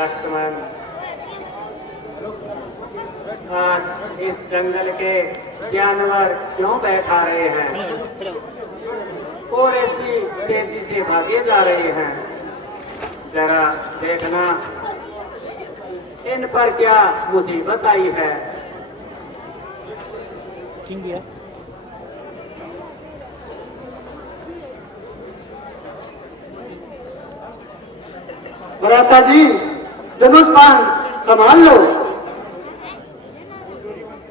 लक्ष्मण, आज इस जंगल के जानवर क्यों बैठा रहे हैं और ऐसी तेजी से भागे जा रहे हैं? जरा देखना इन पर क्या मुसीबत आई है। भ्राता जी, धनुष्पान संभाल लो।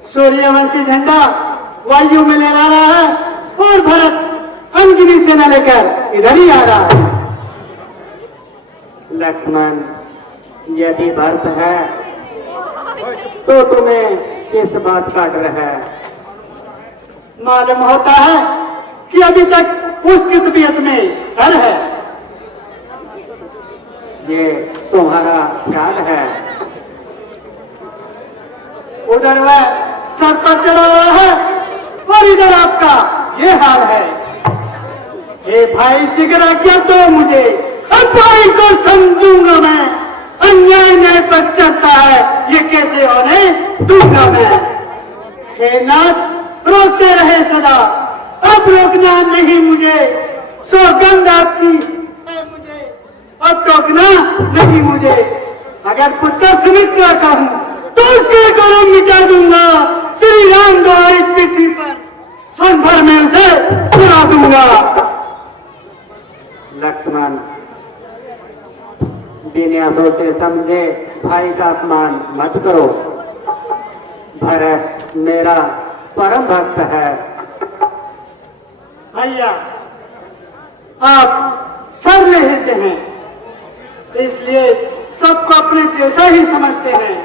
सूर्यवंशी झंडा वायु में लहरा रहा है और भरत अंगिनी सेना लेकर इधर ही आ रहा है। लक्ष्मण, यदि भरत है तो तुम्हें किस बात का डर है? मालूम होता है कि अभी तक उसकी तबीयत में सर है। ये तुम्हारा ख्याल है? उधर वह सर पर चढ़ा रहा है और इधर आपका ये हाल है। हे भाई शिगरा, क्या तो मुझे अब भाई को समझूंगा मैं। अन्याय न्याय पर चलता है, ये कैसे होने दूंगा मैं। हे नाथ, रोकते रहे सदा, अब रोकना नहीं मुझे। सौगंध आपकी है मुझे, अब टोकना नहीं मुझे। अगर पुत्र सुमित्रा का हूं तो उसके कलम मिटा दूंगा। श्री राम द्वारा पृथ्वी पर क्षण भर में उसे उड़ा दूंगा। लक्ष्मण, बिना सोचे समझे भाई का अपमान मत करो। भरत मेरा परम भक्त है। भैया, आप सरले हृदय हैं, इसलिए सबको अपने जैसा ही समझते हैं।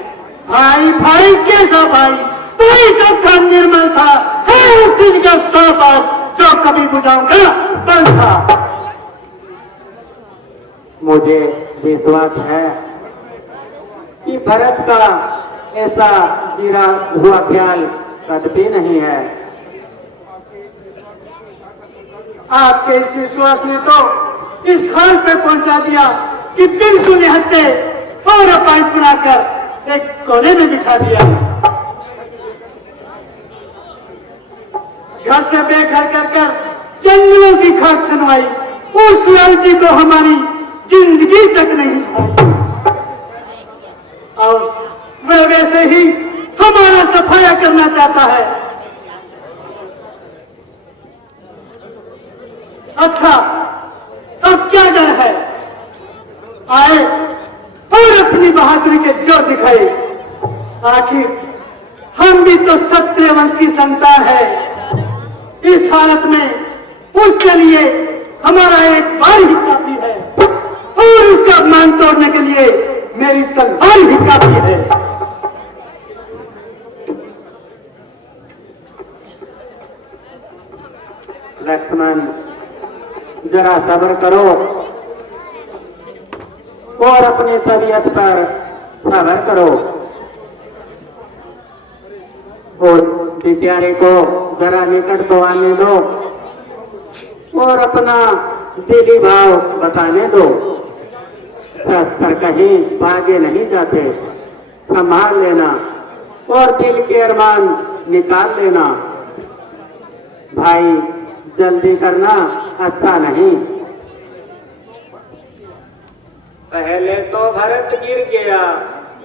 भाई भाई कैसा भाई? भाई कब था निर्मल था, है उस दिन का सौभाग्य जो कभी बुझाऊंगा बल था। मुझे विश्वास है कि भरत का ऐसा गिरा हुआ ख्याल कभी नहीं है। आपके इस विश्वास ने तो इस हाल पे पहुंचा दिया कि बिल्कुल निहत्ते और अपाइज बनाकर एक कोने में बिठा दिया। घर से बेघर कर कर जंगलों की खाक छनवाई, उस लालची को हमारी जिंदगी तक नहीं भाई। और वह वैसे ही हमारा सफाया करना चाहता है। अच्छा, अब क्या डर है? आए और अपनी बहादुरी के जोर दिखाए। आखिर हम भी तो क्षत्रिय वंश की संतान है। इस हालत में उसके लिए हमारा एक बार ही काफी है और उसका अपमान तोड़ने के लिए मेरी तलवार ही काफी है। लक्ष्मण, जरा सब्र करो और अपनी तबीयत पर सब्र करो। उस बेचारे को जरा निकट तो आने दो और अपना दिली भाव बताने दो। शस्त्र कहीं भागे नहीं जाते, संभाल लेना और दिल के अरमान निकाल लेना। भाई, जल्दी करना अच्छा नहीं। पहले तो भरत गिर गया,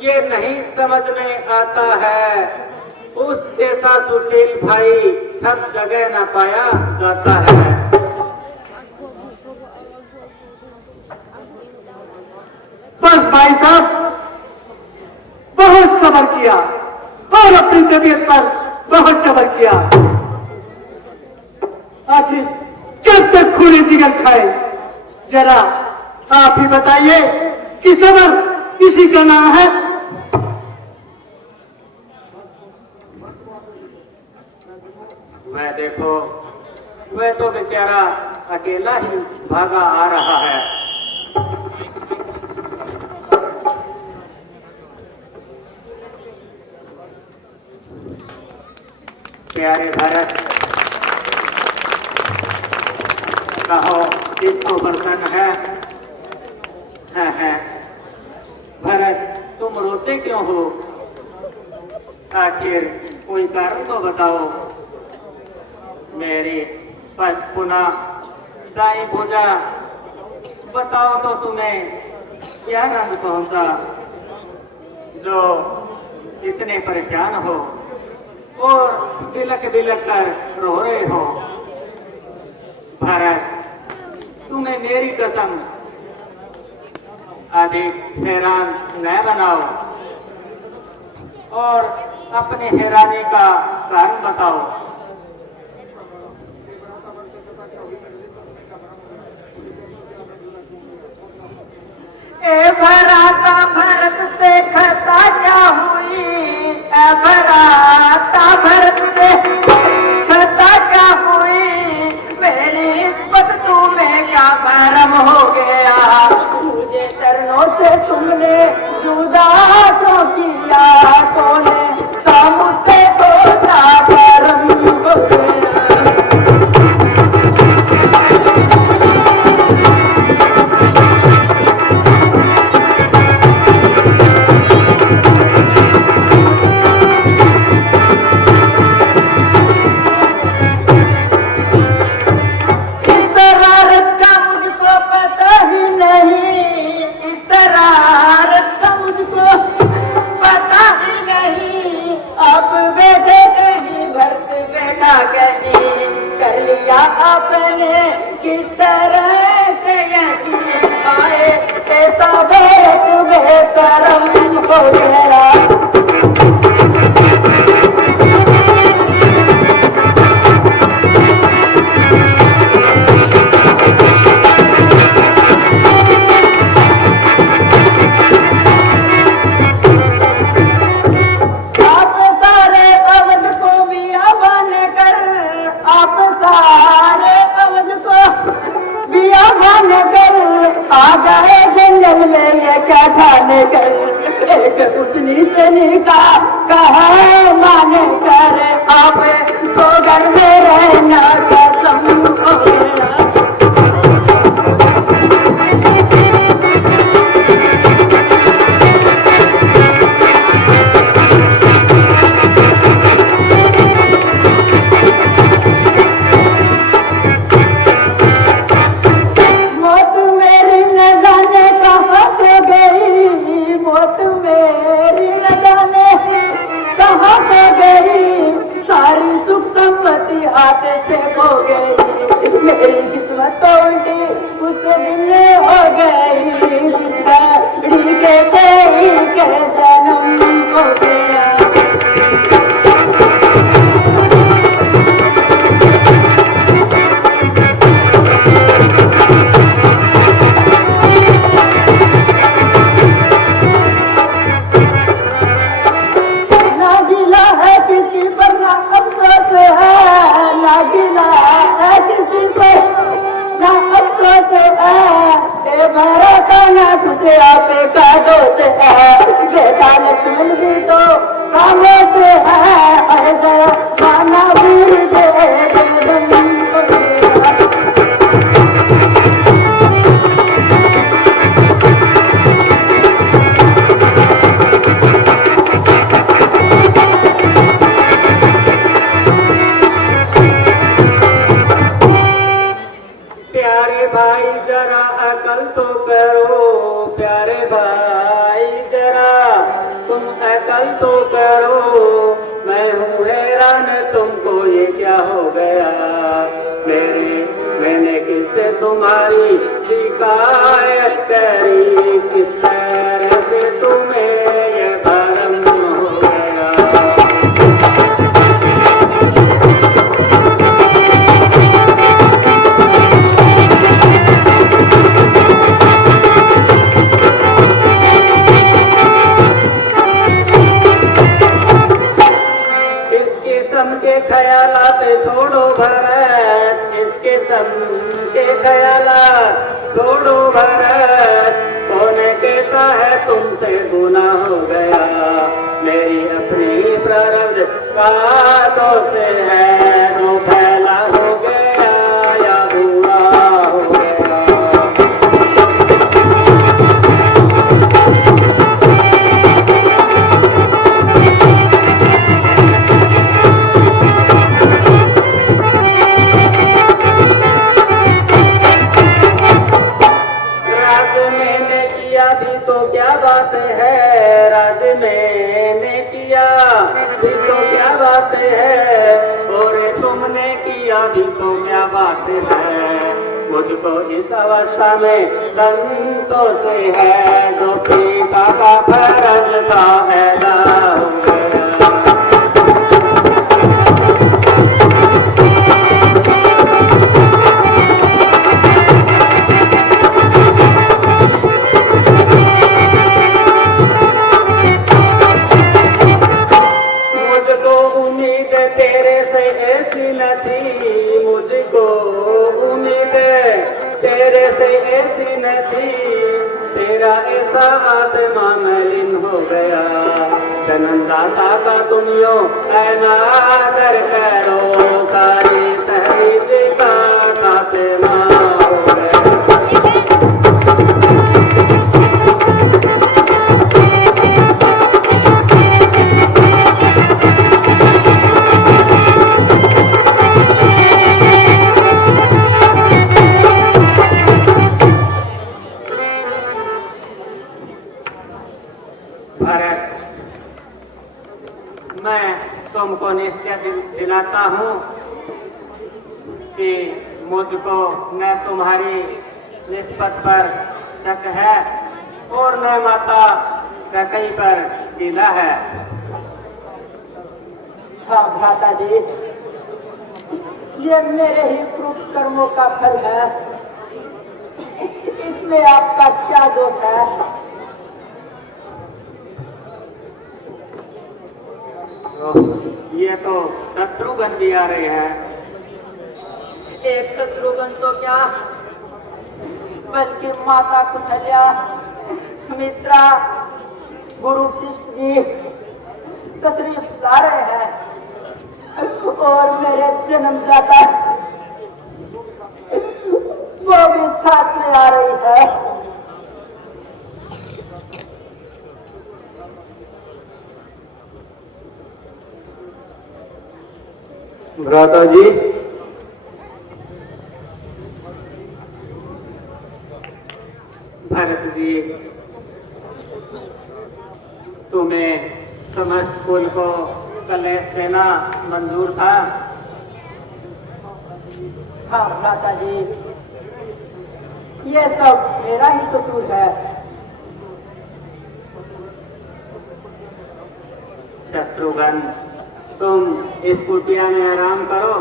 ये नहीं समझ में आता है। उस जैसा सुशील भाई सब जगह न पाया जाता है। बस भाई साहब, बहुत सब्र किया और अपनी तबीयत पर बहुत सब्र किया। आखिर जब तक खूनी जिगर खाए, जरा आप ही बताइए कि सब्र इसी का नाम है। मैं देखो, वह तो बेचारा अकेला ही भागा आ रहा है। प्यारे भरत, कहो किसको प्रसन्न है? भरत, क्यों हो? आखिर कोई कारण तो बताओ। मेरी पश्च पुनः दाई भुजा, बताओ तो तुम्हें क्या रंग पहुंचा जो इतने परेशान हो और बिलक बिलक कर रो रहे हो? भरत, तुम्हें मेरी कसम अधिक हैरान न बनाओ और अपने हैरानी का कारण बताओ। ए भराता भरत से खता क्या हुई? ए भराता भरत से खता क्या हुई? मेरी निस्बत तुम्हें क्या भरम हो गया? मुझे चरणों से तुमने जुदा क्यों किया? तूने मुझसे को भरम हो गया। आपने किस तरह से यकीन आए? ऐसा भरत बेशरम हो गया। आ गए जंगल में ये क्या ठाने कर? एक उसनी चनी का कहा माने कर, आप तो घर में रहना कसम हो गया। हाथ से खो गई मेरी किस्मत तो उल्टी उस दिन हो गई जिस घड़ी के गई के जन्म हो गया। ना गिला है किसी पर ना अफसोस है, ना गिला है किसी पर ना अफसोस है। ए भरत ना कुछ आपे का दोष है, बेटा लक्ष्मण भी तो खामोश है। अरे जरा माना वीर दे भाई जरा अकल तो करो, प्यारे भाई जरा तुम अकल तो करो। मैं हूँ हैरान तुमको ये क्या हो गया? मैंने किससे तुम्हारी शिकायत करी? किस तरह से तुम्हें ये भरम हो गया? ख्यालात छोड़ो भरत, इसके सम के ख्यालात छोड़ो भरत। कौन कहता है तुमसे गुनाह हो गया? मेरी अपनी प्रारब्ध का दोष है, जो फैला हो गया या बुरा हो गया। भी तो क्या बात है, मुझको इस अवस्था में संतोष है, जो पिता का फर्ज था अदा हो गया। मुझको उम्मीद तेरे से ऐसी न थी, मुझको उम्मीद तेरे से ऐसी न थी, तेरा ऐसा आत्मा मलिन हो गया, जन्मदाता का तुम यो अनादर करो, सारी तहरीज का खात्मा हो गया। भरत, मैं तुमको निश्चय दिलाता हूँ कि मुझको न तुम्हारी निस्बत पर शक है और न माता कई पर गिला है। हाँ भ्राता जी, ये मेरे ही क्रूर कर्मों का फल है, इसमें आपका क्या दोष है? ये तो शत्रुघ्न भी आ रहे हैं। एक शत्रुघ्न तो क्या, बल्कि माता कुशल्या, सुमित्रा, गुरु शिष्ट जी तशरीफ ला रहे हैं, और मेरे जन्मदाता वो भी साथ में आ रही है। भ्राता जी, भरत जी, तुम्हें समस्त कुल को कलेश देना मंजूर था। हाँ भ्राता जी, ये सब मेरा ही कसूर है। शत्रुघ्न, तुम इस कुटिया में आराम करो,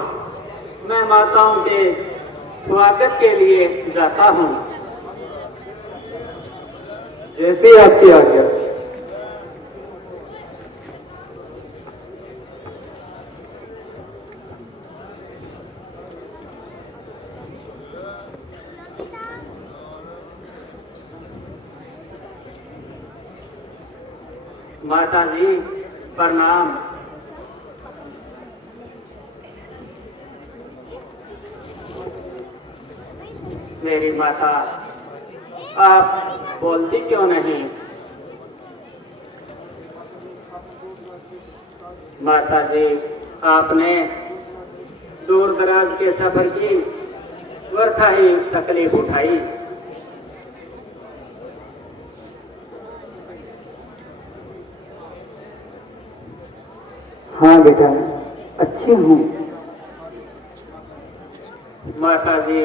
मैं माताओं के स्वागत के लिए जाता हूँ। जैसी आपकी आज्ञा। माता जी प्रणाम। मेरी माता, आप बोलती क्यों नहीं? माता जी, आपने दूर दराज के सफर की व्यर्थ ही तकलीफ उठाई। हाँ बेटा, अच्छी हूँ। माता जी,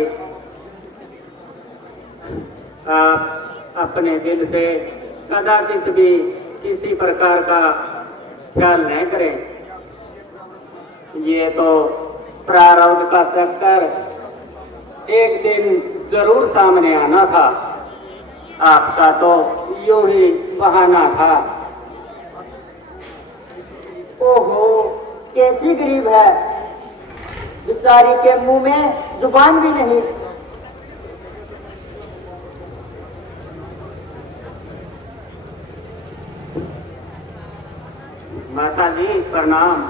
आप अपने दिल से कदाचित भी किसी प्रकार का ख्याल नहीं करें। ये तो प्रारब्ध का चक्कर एक दिन जरूर सामने आना था। आपका तो यूं ही बहाना था। ओहो, कैसी गरीब है, बेचारी के मुंह में जुबान भी नहीं। माता जी प्रणाम।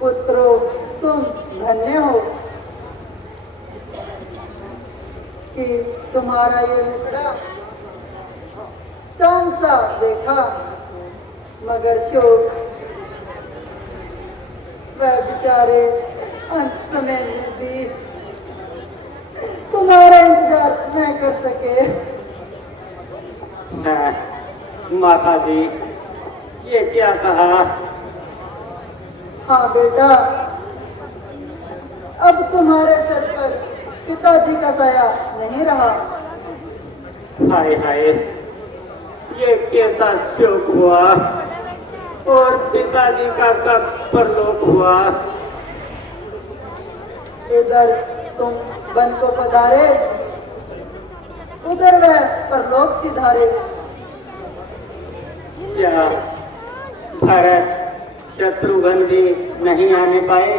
पुत्रो, तुम धन्य हो कि तुम्हारा ये मुखड़ा चांद सा देखा, मगर शोक वह बेचारे अंत समय में भी तुम्हारा इंतजार न कर सके। माता जी, ये क्या कहा? हाँ बेटा, अब तुम्हारे सर पर पिताजी का साया नहीं रहा। हाय हाय, ये कैसा शोक हुआ और पिताजी का कब परलोक हुआ। इधर तुम वन को पधारे, उधर वह परलोक सिधारे। क्या भरत शत्रुघ्न जी नहीं आने पाए?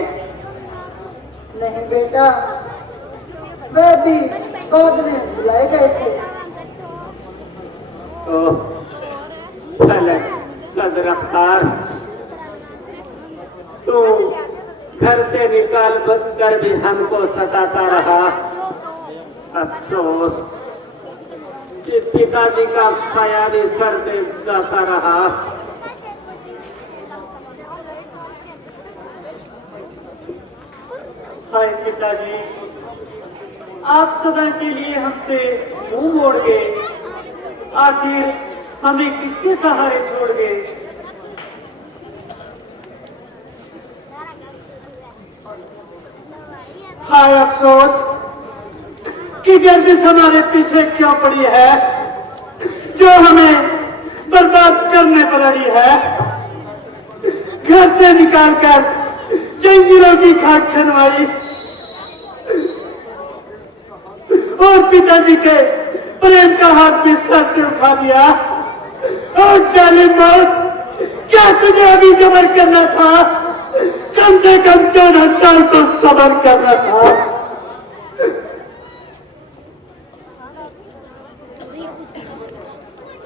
नहीं बेटा, वह भी बाद में बुलाए गए थे। ओह, फलक कद रफ्तार, तू घर से निकाल कर भी हमको सताता रहा। अफसोस कि पिताजी का साया भी सर से जाता रहा। हाय पिताजी, आप सदा के लिए हमसे मुंह मोड़ गए, आखिर हमें किसके सहारे छोड़ गए। हाय अफसोस कि गर्दिश हमारे पीछे क्यों पड़ी है, जो हमें बर्बाद करने पर अड़ी है। घर से निकालकर जंगलों की खाक छनवाई और पिताजी के प्रेम का हाथ भी सर से उठा दिया। और जालिम मौत, क्या तुझे अभी जबर करना था? कम से कम 14 साल तो सबर करना था।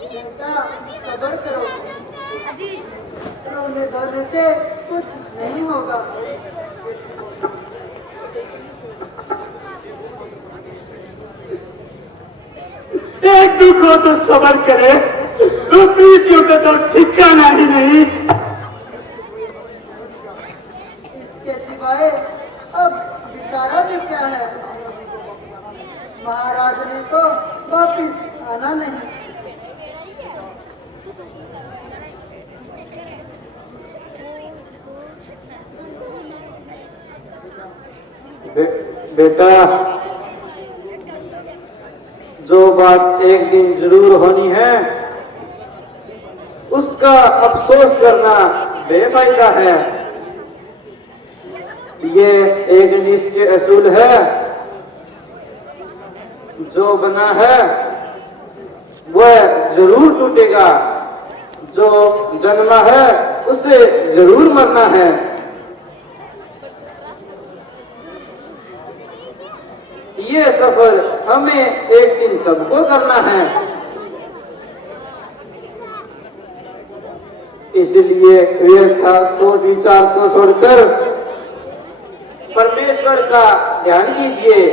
बेटा सबर करो, रोने धोने से कुछ नहीं होगा। एक दुख हो तो सबर करे, तो प्रीतियों का तो ठिकाना ही नहीं। इसके सिवाय अब बिचारा भी क्या है? महाराज ने तो वापिस आना नहीं। बेटा, जो बात एक दिन जरूर होनी है, उसका अफसोस करना बेफायदा है। ये एक निश्चय असूल है, जो बना है वह जरूर टूटेगा, जो जन्मा है उसे जरूर मरना है। ये सफर हमें एक दिन सबको करना है, इसलिए व्यर्थ सोच विचार को छोड़कर परमेश्वर का ध्यान कीजिए।